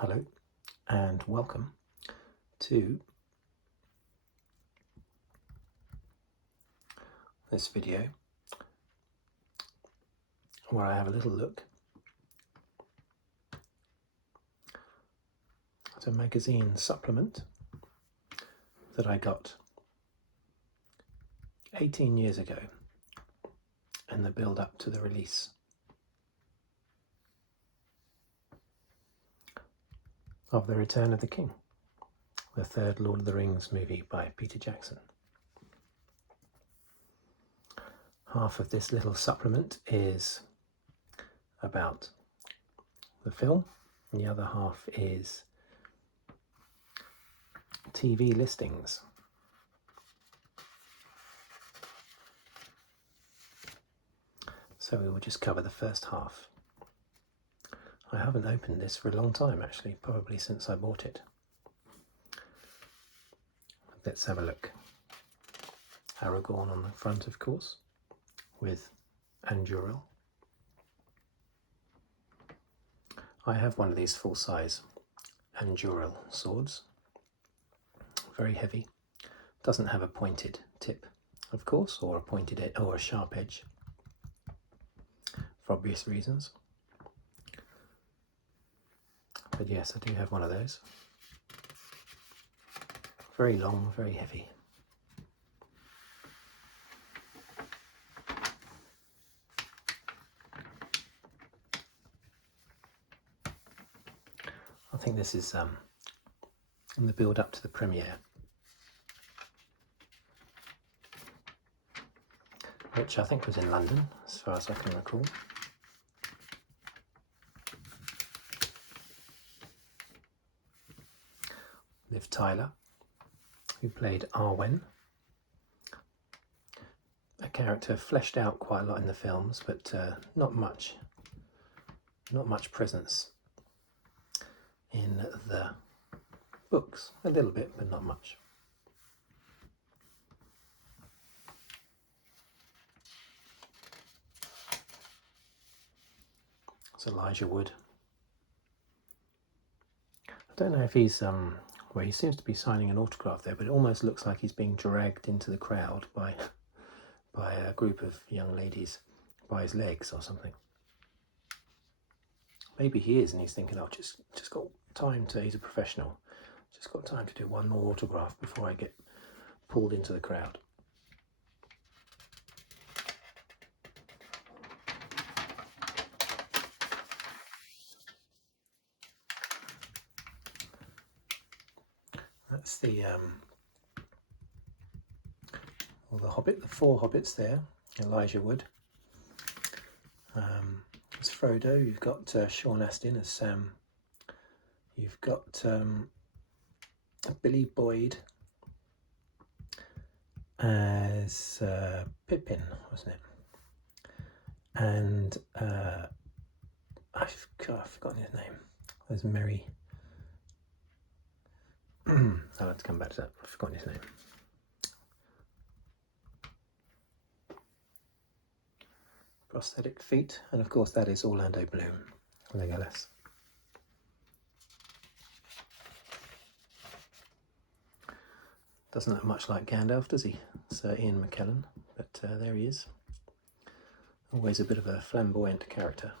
Hello and welcome to this video where I have a little look at a magazine supplement that I got 18 years ago in the build-up to the release of The Return of the King, the third Lord of the Rings movie by Peter Jackson. Half of this little supplement is about the film, and the other half is TV listings. So we will just cover the first half. I haven't opened this for a long time, actually, probably since I bought it. Let's have a look. Aragorn on the front, of course, with Anduril. I have one of these full-size Anduril swords. Very heavy. Doesn't have a pointed tip, of course, or a pointed edge, or a sharp edge, for obvious reasons. But yes, I do have one of those. Very long, very heavy. I think this is in the build up to the premiere, which I think was in London, as far as I can recall. Liv Tyler, who played Arwen, a character fleshed out quite a lot in the films, but not much presence in the books. A little bit, but not much. It's Elijah Wood. I don't know if he's well, he seems to be signing an autograph there, but it almost looks like he's being dragged into the crowd by a group of young ladies by his legs or something. Maybe he is, and he's thinking, I've just got time to, he's a professional, just got time to do one more autograph before I get pulled into the crowd. That's the the Hobbit, the four hobbits there. Elijah Wood. As Frodo, you've got Sean Astin as Sam. You've got Billy Boyd as Pippin, wasn't it? And I've forgotten his name. There's Merry. I'll have to come back to that. I've forgotten his name. Prosthetic feet, and of course that is Orlando Bloom, Legolas. Doesn't look much like Gandalf, does he? Sir Ian McKellen, but there he is. Always a bit of a flamboyant character.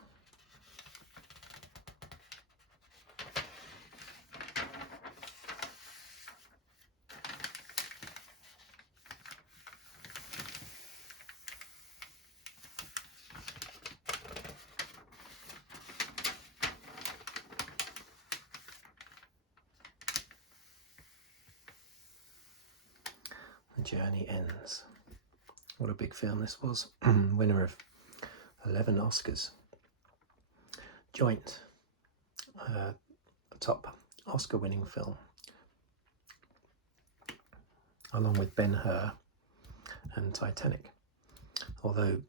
The Journey Ends. What a big film this was. Winner of 11 Oscars. Joint top Oscar-winning film, along with Ben-Hur and Titanic. Although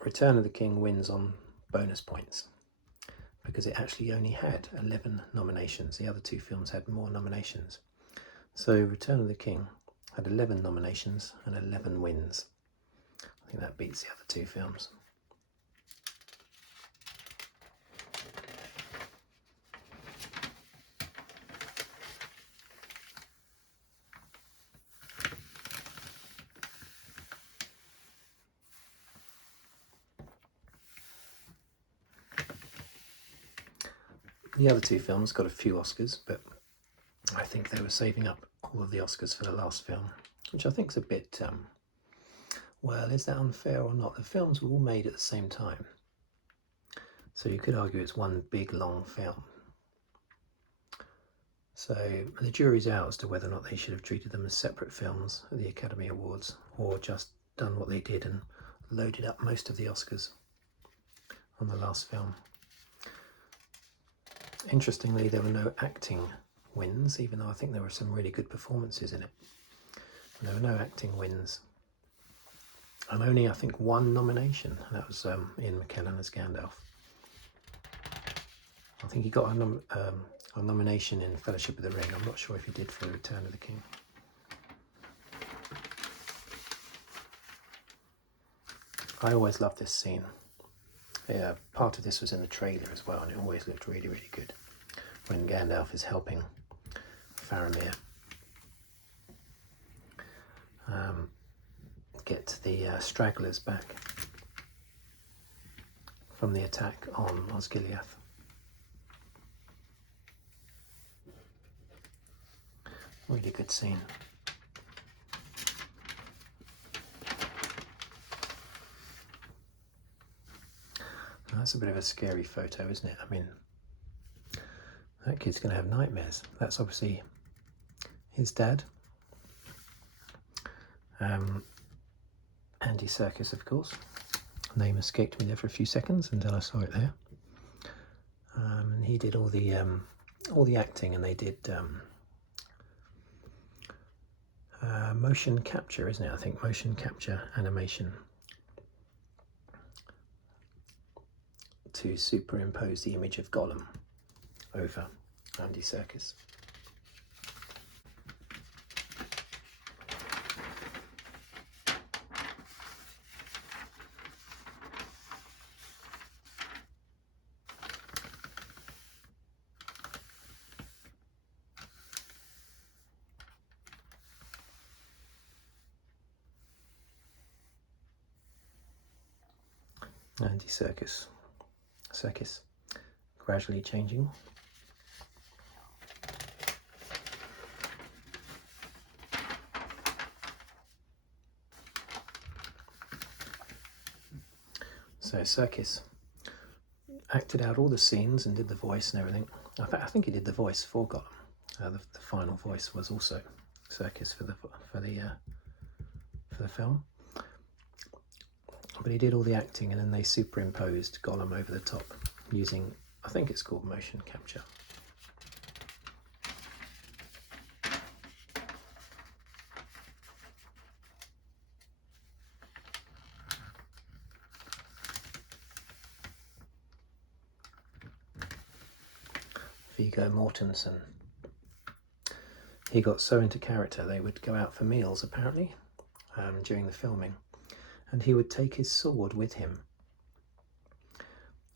Return of the King wins on bonus points, because it actually only had 11 nominations. The other two films had more nominations. So Return of the King had 11 nominations and 11 wins. I think that beats the other two films. The other two films got a few Oscars, but I think they were saving up all of the Oscars for the last film, which I think is a bit, well, is that unfair or not? The films were all made at the same time, so you could argue it's one big long film. So the jury's out as to whether or not they should have treated them as separate films at the Academy Awards, or just done what they did and loaded up most of the Oscars on the last film. Interestingly, there were no acting wins, even though I think there were some really good performances in it. There were no acting wins. And only, I think, one nomination, and that was Ian McKellen as Gandalf. I think he got a nomination in Fellowship of the Ring. I'm not sure if he did for Return of the King. I always loved this scene. Yeah, part of this was in the trailer as well, and it always looked really, really good when Gandalf is helping Faramir get the stragglers back from the attack on Osgiliath. Really good scene. That's a bit of a scary photo, isn't it? I mean, that kid's going to have nightmares. That's obviously his dad. Andy Serkis, of course. Name escaped me there for a few seconds until I saw it there. And he did all the acting, and they did motion capture, isn't it? I think motion capture animation to superimpose the image of Gollum over Andy Serkis. Andy Serkis gradually changing. So Serkis acted out all the scenes and did the voice and everything. In fact, I think he did the voice for Gollum. The final voice was also Serkis for the film. But he did all the acting, and then they superimposed Gollum over the top using, I think it's called motion capture. Viggo Mortensen. He got so into character, they would go out for meals apparently during the filming, and he would take his sword with him.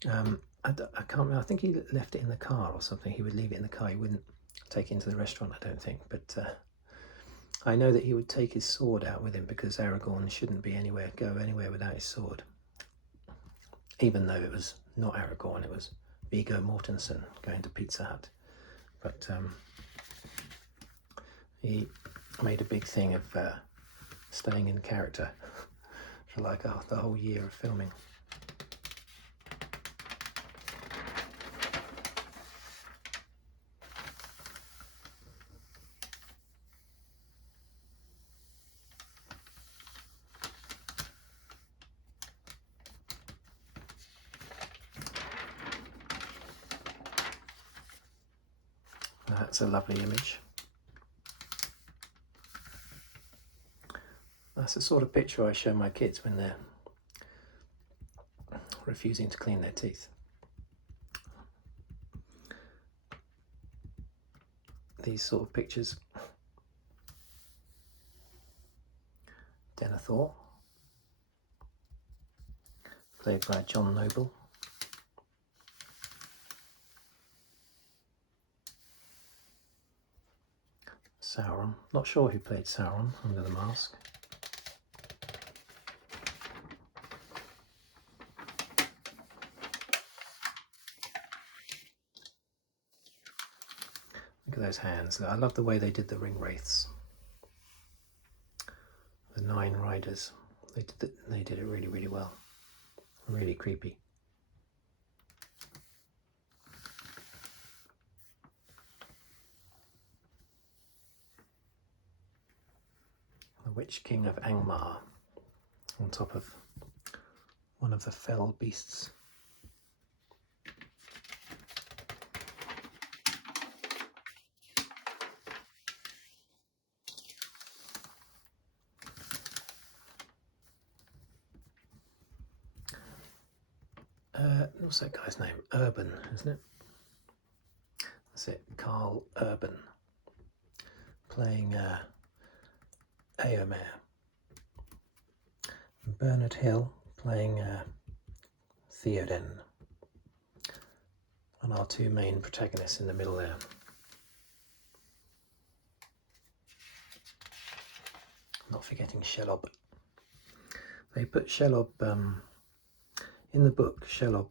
I can't remember, I think he left it in the car or something. He would leave it in the car, he wouldn't take it into the restaurant, I don't think, but I know that he would take his sword out with him because Aragorn shouldn't go anywhere without his sword. Even though it was not Aragorn, it was Viggo Mortensen going to Pizza Hut. But he made a big thing of staying in character for like the whole year of filming. That's a lovely image. That's the sort of picture I show my kids when they're refusing to clean their teeth. These sort of pictures. Denethor, played by John Noble. Sauron, not sure who played Sauron under the mask. at those hands. I love the way they did the ring wraiths. The 9 riders. They did it really, really well. Really creepy. The Witch King of Angmar on top of one of the fell beasts. What's that guy's name? Urban, isn't it? That's it, Carl Urban, playing Eomer. Bernard Hill playing Theoden. And our 2 main protagonists in the middle there. Not forgetting Shelob. They put Shelob in the book. Shelob,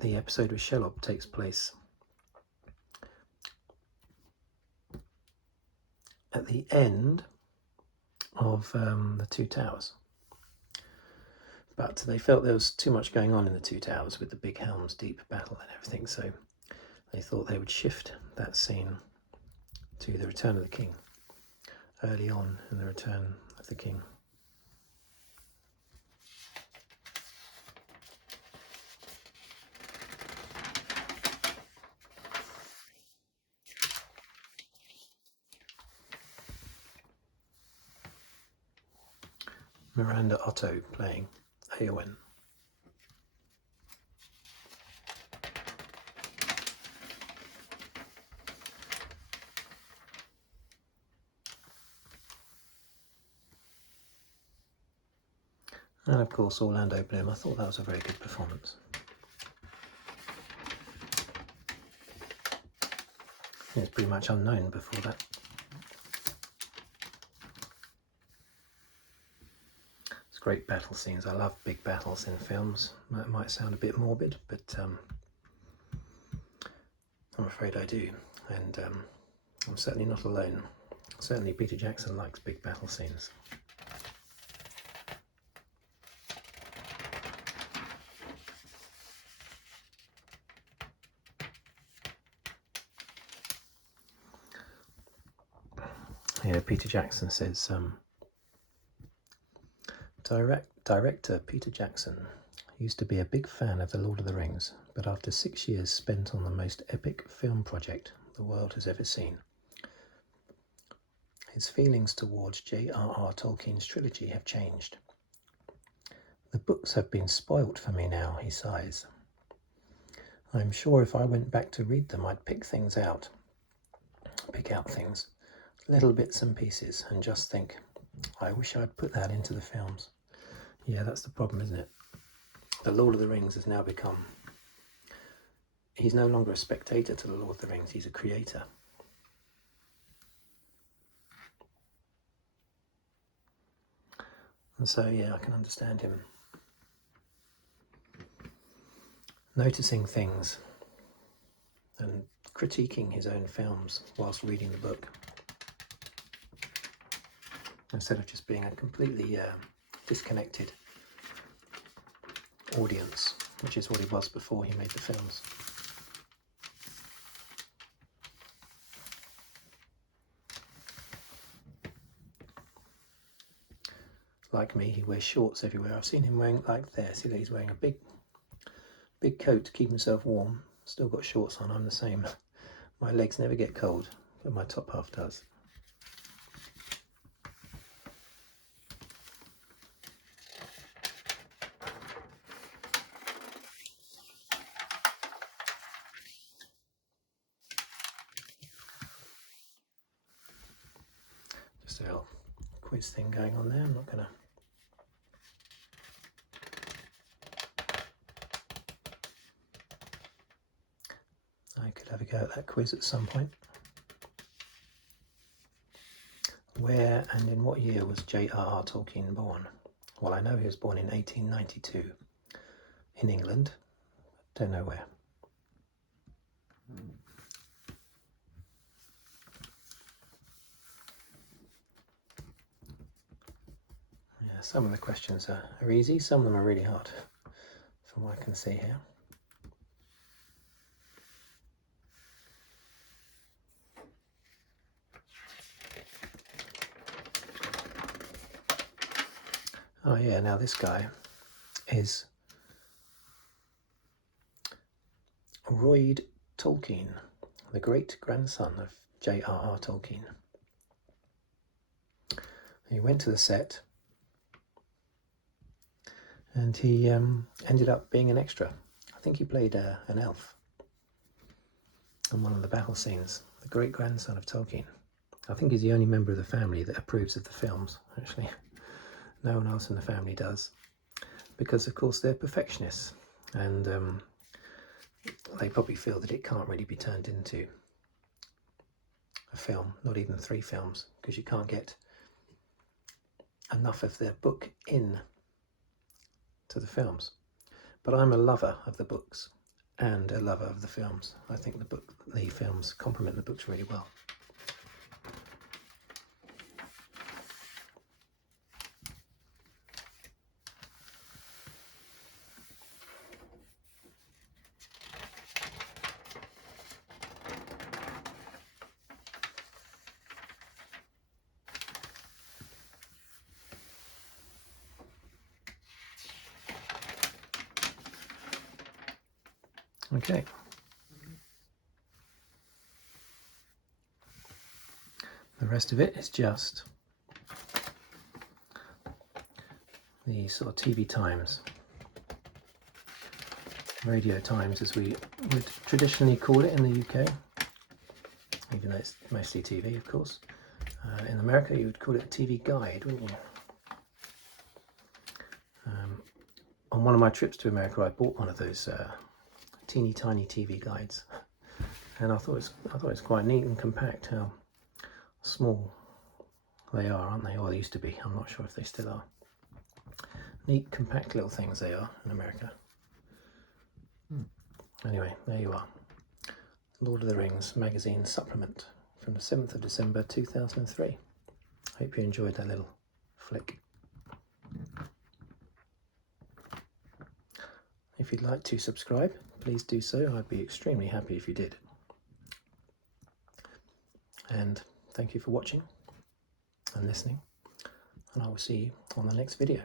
the episode with Shelob takes place at the end of the 2 Towers. But they felt there was too much going on in the 2 Towers with the big Helm's Deep battle and everything, so they thought they would shift that scene to the Return of the King, early on in the Return of the King. Miranda Otto playing Eowyn. And of course Orlando Bloom. I thought that was a very good performance. He was pretty much unknown before that. It's great battle scenes. I love big battles in films. That might sound a bit morbid, but I'm afraid I do. And I'm certainly not alone. Certainly Peter Jackson likes big battle scenes. Yeah, Peter Jackson says, director Peter Jackson used to be a big fan of The Lord of the Rings, but after 6 years spent on the most epic film project the world has ever seen, his feelings towards J.R.R. Tolkien's trilogy have changed. The books have been spoilt for me now, he sighs. I'm sure if I went back to read them, I'd pick out things, little bits and pieces, and just think, I wish I'd put that into the films. Yeah, that's the problem, isn't it? The Lord of the Rings has now become, he's no longer a spectator to the Lord of the Rings, he's a creator. And so, yeah, I can understand him noticing things and critiquing his own films whilst reading the book, instead of just being a completely disconnected audience, which is what he was before he made the films. Like me, he wears shorts everywhere. I've seen him wearing, like there, see that he's wearing a big coat to keep himself warm. Still got shorts on, I'm the same. My legs never get cold, but my top half does. Just a little quiz thing going on there. I'm not gonna. I could have a go at that quiz at some point. Where and in what year was J.R.R. Tolkien born? Well, I know he was born in 1892 in England. Don't know where. Some of the questions are easy, some of them are really hard, from what I can see here. Oh yeah, now this guy is Royd Tolkien, the great-grandson of J.R.R. Tolkien. He went to the set and he ended up being an extra. I think he played an elf in one of the battle scenes. The great-grandson of Tolkien. I think he's the only member of the family that approves of the films, actually. No one else in the family does. Because, of course, they're perfectionists. And they probably feel that it can't really be turned into a film, not even 3 films, because you can't get enough of their book in to the films. But I'm a lover of the books and a lover of the films. I think the films complement the books really well. Okay. The rest of it is just the sort of TV times, radio times as we would traditionally call it in the UK, even though it's mostly TV, of course. In America you would call it a TV guide, wouldn't you? On one of my trips to America I bought one of those teeny tiny TV guides, and I thought it's quite neat and compact how small they are, aren't they? Or they used to be. I'm not sure if they still are. Neat, compact little things they are in America. Anyway, there you are. Lord of the Rings magazine supplement from the 7th of December 2003. Hope you enjoyed that little flick. If you'd like to subscribe, please do so. I'd be extremely happy if you did. And thank you for watching and listening, and I will see you on the next video.